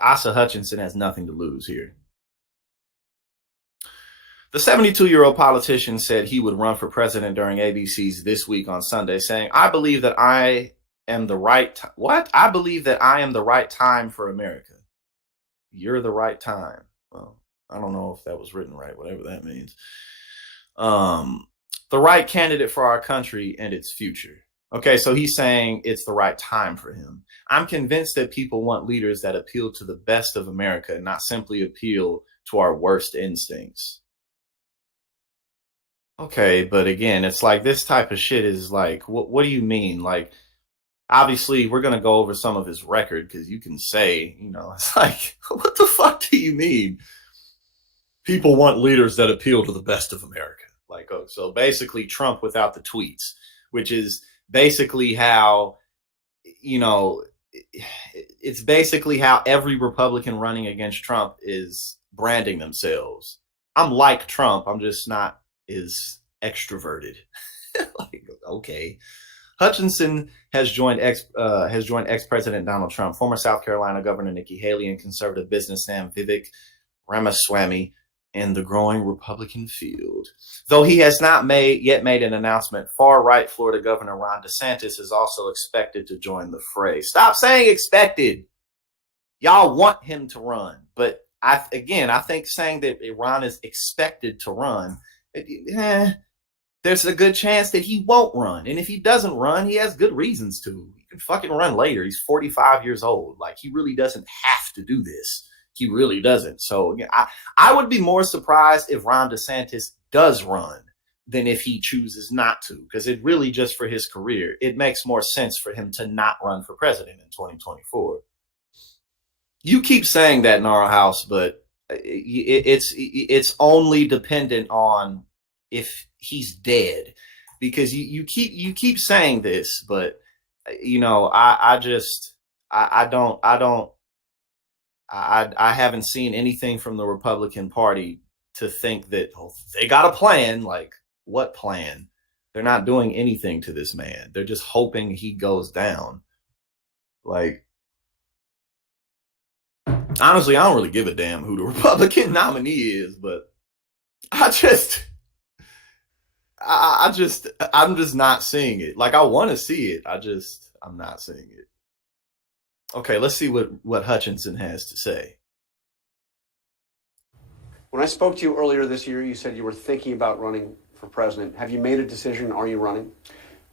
Asa Hutchinson has nothing to lose here. The 72-year-old politician said he would run for president during ABC's This Week on Sunday, saying, "I believe that I am the right what? I believe that I am the right time for America." You're the right time. Well, I don't know if that was written right, whatever that means. Um, the right candidate for our country and its future. Okay, so he's saying it's the right time for him. I'm convinced that people want leaders that appeal to the best of America, not simply appeal to our worst instincts. Okay, but again, it's like this type of shit is like, what do you mean? Like, obviously, we're going to go over some of his record because you can say, it's like, what the fuck do you mean? People want leaders that appeal to the best of America. Like, oh, so basically Trump without the tweets, which is basically how, you know, it's basically how every Republican running against Trump is branding themselves. I'm like Trump. I'm just not as extroverted. Like, okay. Hutchinson has joined ex-president Donald Trump, former South Carolina Governor Nikki Haley, and conservative businessman Vivek Ramaswamy in the growing Republican field. Though he has not yet made an announcement, far-right Florida Governor Ron DeSantis is also expected to join the fray. Stop saying expected. Y'all want him to run. But I think saying that Ron is expected to run, there's a good chance that he won't run. And if he doesn't run, he has good reasons to. He can fucking run later. He's 45 years old. Like, he really doesn't have to do this. He really doesn't. So I would be more surprised if Ron DeSantis does run than if he chooses not to, because it really just for his career, it makes more sense for him to not run for president in 2024. You keep saying that in our house, but it's only dependent on if he's dead, because you keep saying this, but I haven't seen anything from the Republican Party to think that they got a plan. Like, what plan? They're not doing anything to this man. They're just hoping he goes down. Like, honestly, I don't really give a damn who the Republican nominee is, but I'm just not seeing it. Like, I want to see it. I'm not seeing it. Okay, let's see what Hutchinson has to say. When I spoke to you earlier this year, you said you were thinking about running for president. Have you made a decision? Are you running?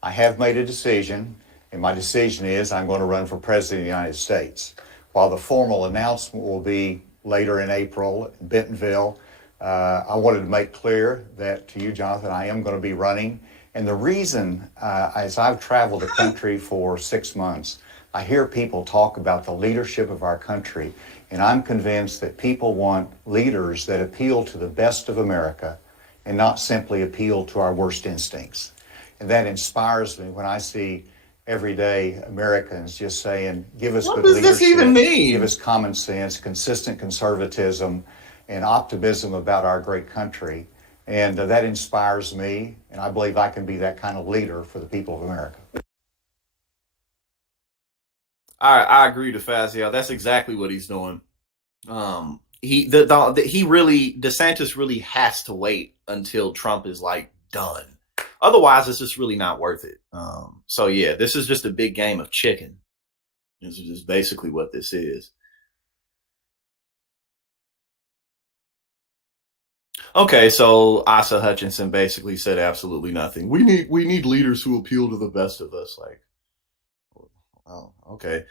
I have made a decision, and my decision is I'm going to run for president of the United States. While the formal announcement will be later in April in Bentonville, I wanted to make clear that to you, Jonathan, I am going to be running. And the reason, as I've traveled the country for 6 months, I hear people talk about the leadership of our country, and I'm convinced that people want leaders that appeal to the best of America and not simply appeal to our worst instincts. And that inspires me when I see everyday Americans just saying, give us good leadership. What does this even mean? Give us common sense, consistent conservatism, and optimism about our great country. And that inspires me, and I believe I can be that kind of leader for the people of America. I agree to Fazio. That's exactly what he's doing. DeSantis really has to wait until Trump is like done. Otherwise, it's just really not worth it. So yeah, this is just a big game of chicken. This is just basically what this is. Okay, so Asa Hutchinson basically said absolutely nothing. We need leaders who appeal to the best of us. Like, oh, okay.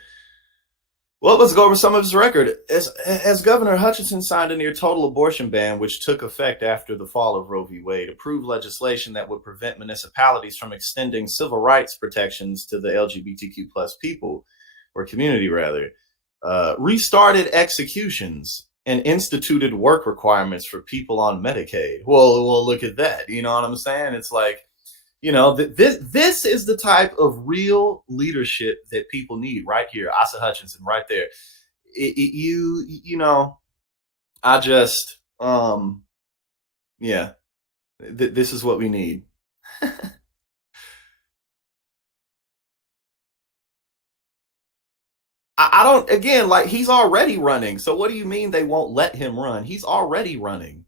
Well, let's go over some of his record. As Governor, Hutchinson signed a near total abortion ban, which took effect after the fall of Roe v. Wade, approved legislation that would prevent municipalities from extending civil rights protections to the LGBTQ plus people, or community rather, restarted executions, and instituted work requirements for people on Medicaid. Well, look at that. You know what I'm saying? It's like, this is the type of real leadership that people need right here. Asa Hutchinson right there. This is what we need. I don't, again, like, he's already running. So what do you mean they won't let him run? He's already running.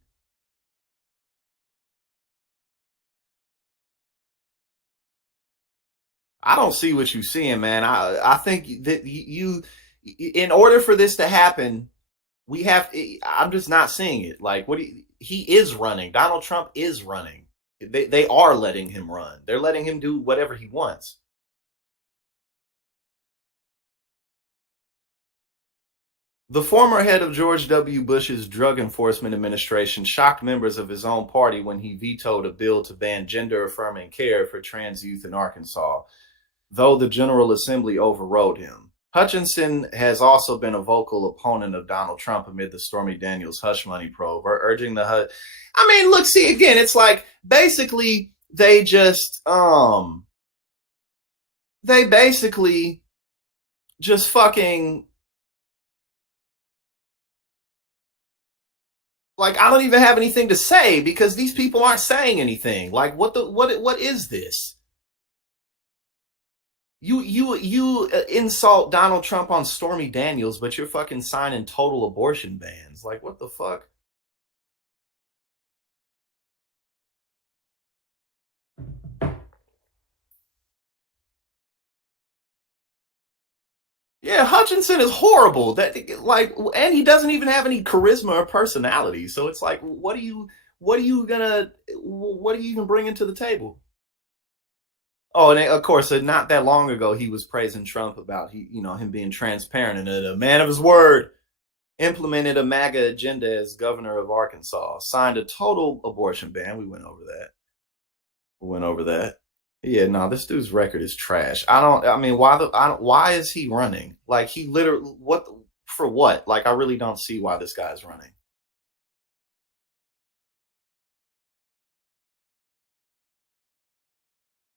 I don't see what you're seeing, man. I think that in order for this to happen, we have. I'm just not seeing it. Like, he is running. Donald Trump is running. They are letting him run. They're letting him do whatever he wants. The former head of George W. Bush's Drug Enforcement Administration shocked members of his own party when he vetoed a bill to ban gender-affirming care for trans youth in Arkansas, though the General Assembly overrode him. Hutchinson has also been a vocal opponent of Donald Trump amid the Stormy Daniels hush money probe, urging the I mean, look, see, again, it's like basically they basically just fucking, like, I don't even have anything to say because these people aren't saying anything. Like, what is this? You insult Donald Trump on Stormy Daniels, but you're fucking signing total abortion bans. Like, what the fuck? Yeah, Hutchinson is horrible. That, like, and he doesn't even have any charisma or personality. So it's like, what are you even bringing to the table? Oh, and of course, not that long ago, he was praising Trump about him being transparent and a man of his word. Implemented a MAGA agenda as governor of Arkansas. Signed a total abortion ban. We went over that. Yeah, no, this dude's record is trash. I mean, why is he running? Like, he literally, for what? Like, I really don't see why this guy's running.